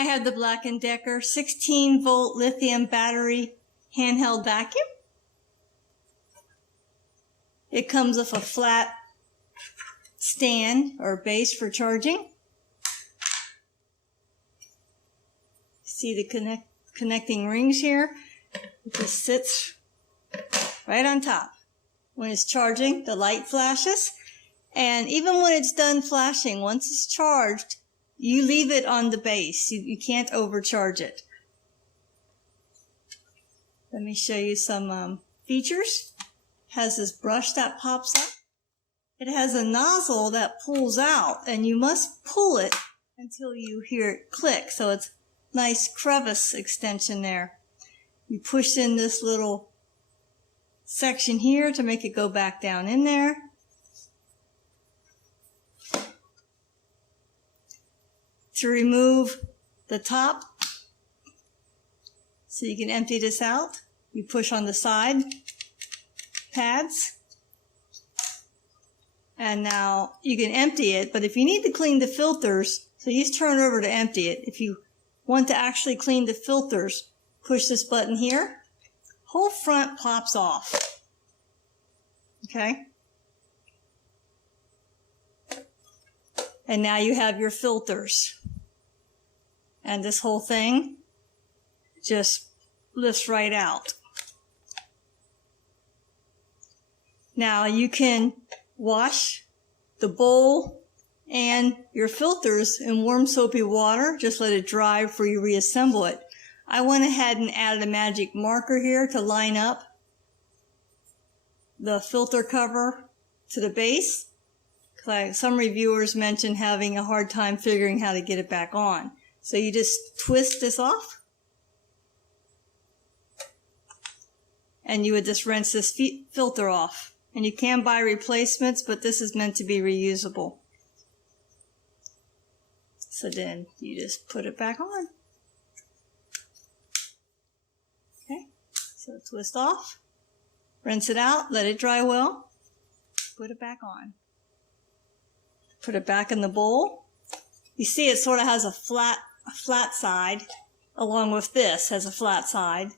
I have the Black & Decker 16-volt lithium battery handheld vacuum. It comes with a flat stand or base for charging. See the connecting rings here? It just sits right on top. When it's charging, the light flashes. And even when it's done flashing, once it's charged, you leave it on the base. You can't overcharge it. Let me show you some features. It has this brush that pops up. It has a nozzle that pulls out, and you must pull it until you hear it click. So it's nice crevice extension there. You push in this little section here to make it go back down in there. To remove the top, so you can empty this out, you push on the side pads. And now you can empty it, but if you need to clean the filters, so you just turn over to empty it. If you want to actually clean the filters, push this button here. Whole front pops off. Okay? And now you have your filters. And this whole thing just lifts right out. Now you can wash the bowl and your filters in warm soapy water. Just let it dry before you reassemble it. I went ahead and added a magic marker here to line up the filter cover to the base. Some reviewers mentioned having a hard time figuring how to get it back on. So you just twist this off, and you would just rinse this filter off. And you can buy replacements, but this is meant to be reusable. So then you just put it back on. Okay, so twist off, rinse it out, let it dry well, put it back on. Put it back in the bowl. You see it sort of has a flat side, along with this has a flat side.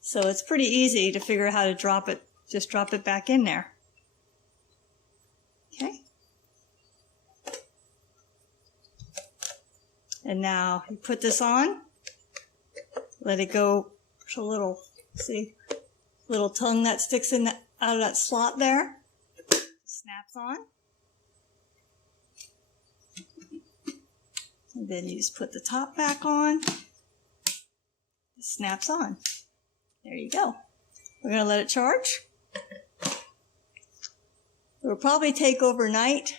So it's pretty easy to figure out how to drop it. Just drop it back in there. Okay. And now you put this on, let it go. There's a little, see, little tongue that sticks in out of that slot there. Snaps on. And then you just put the top back on. It snaps on. There you go. We're going to let it charge. It will probably take overnight,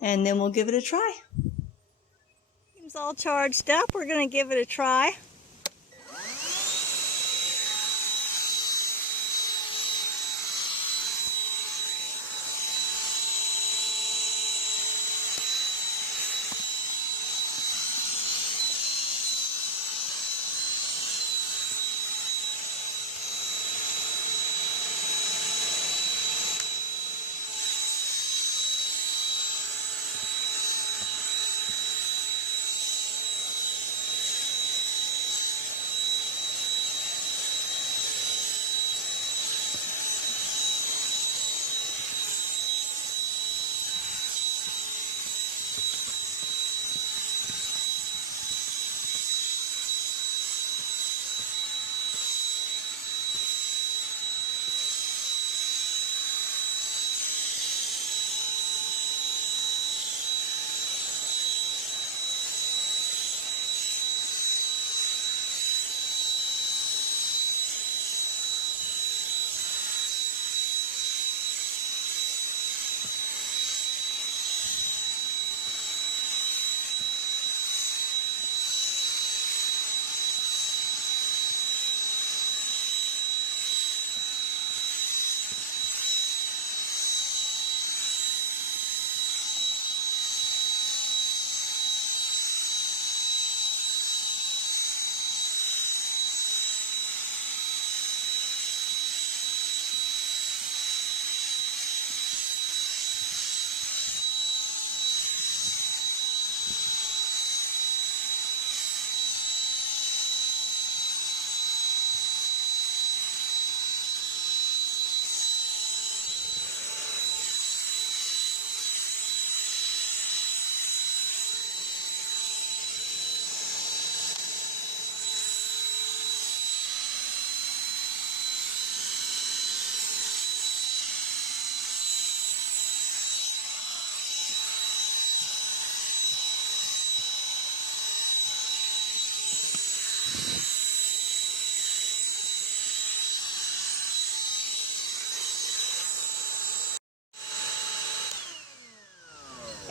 and then we'll give it a try. It's all charged up. We're going to give it a try.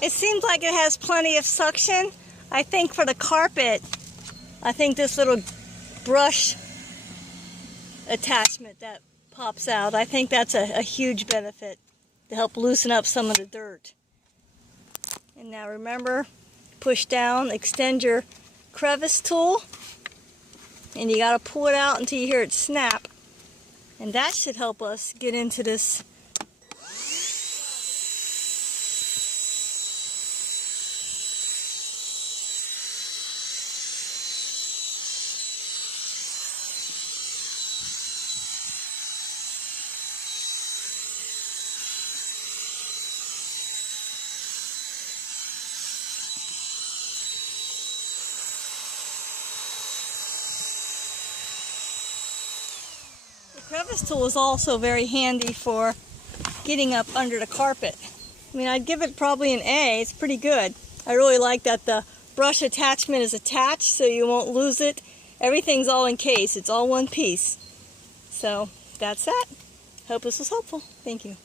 It seems like it has plenty of suction. I think for the carpet, I think this little brush attachment that pops out, I think that's a huge benefit to help loosen up some of the dirt. And now remember, push down, extend your crevice tool, and you got to pull it out until you hear it snap. And that should help us get into this. The crevice tool is also very handy for getting up under the carpet. I mean, I'd give it probably an A. It's pretty good. I really like that the brush attachment is attached so you won't lose it. Everything's all encased. It's all one piece. So that's that. Hope this was helpful. Thank you.